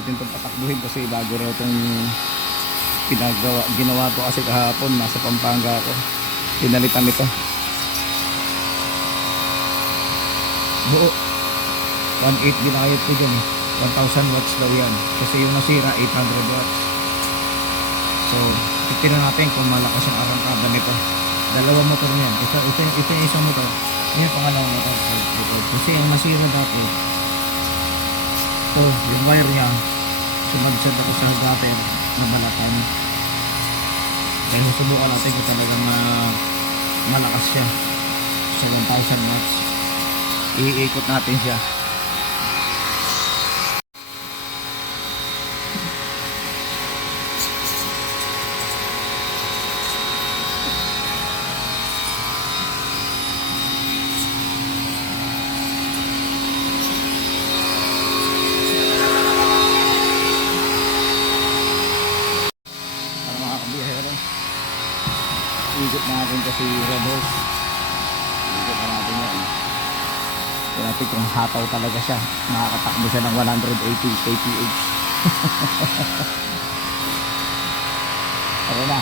natin itong patakbuhin kasi bago raw itong ginawa to kasi kahapon nasa Pampanga ako, pinalitan ito buo 1.8 ginayot ko dyan 1,000 watts daw yan kasi yung nasira 800 watts. So titignan natin kung malakas yung arangkada nito. Dalawang motor niyan, ito yung isang motor, yun yung pangalawang motor kasi yung nasira dati ito yung wire nya sumadsad ako sa gutter na balatan. Kaya susubukan natin kung talagang malakas siya sa 1,000 watts. Iikot natin siya. Ikot natin kasi Red Horse. Ikot na natin yan. Ikot natin kung hataw talaga siya. Makakatakbo siya ng 180 kph. Tara na.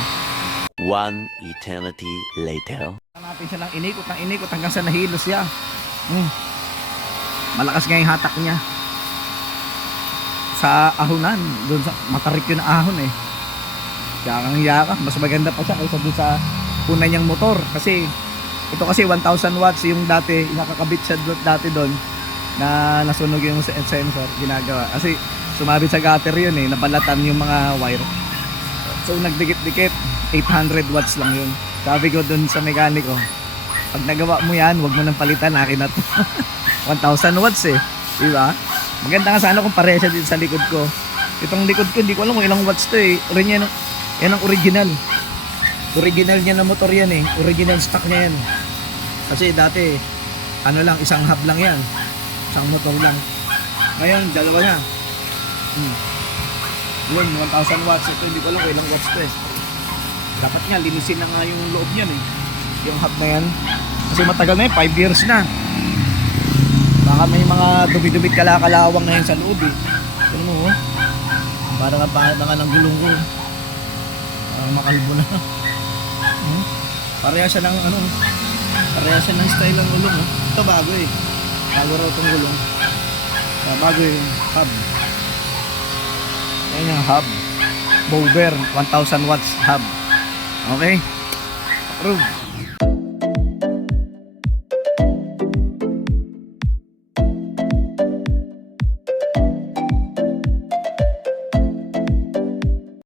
One eternity later. Natin siya ng inikot hanggang sa nahilo siya. Malakas nga yung hatak niya. Sa ahonan. Doon sa matarik yun na ahon eh. Yakang yaka. Mas maganda pa siya kaysa doon sa una niyang motor kasi ito kasi 1,000 watts yung dati nakakabit siya dati doon na nasunog yung sensor ginagawa kasi sumabit sa gutter yun eh, nabalatan yung mga wire, so nagdikit-dikit 800 watts lang yun. Sabi ko doon sa mekaniko, pag nagawa mo yan wag mo nang palitan, akin na to. 1,000 watts eh, diba? Maganda nga sana kung pareha siya dito sa likod ko. Itong likod ko hindi ko alam kung ilang watts to eh. Yan ang original niya na motor yan eh. Original stock niya yan. Kasi dati ano lang, isang hub lang yan. Isang motor lang. Ngayon, dalawa na. Yun, 1,000 watts. Ito, hindi ko alam kung ilang watts to eh. Dapat nga, linisin na nga yung loob niyan eh. Yung hub na yan. Kasi matagal na yun, 5 years na. Baka may mga dumi-dumit kalakalawang na yun sa loob eh. Ano mo, oh? Parang nga ng gulong ko. Parang makalbo na. Pareha siya ng ano, pareha siya ng style ng gulong. Ito bago eh, bago raw itong gulong. Bago yung hub. Ayan yung hub Bover 1,000 watts hub. Okay, approve.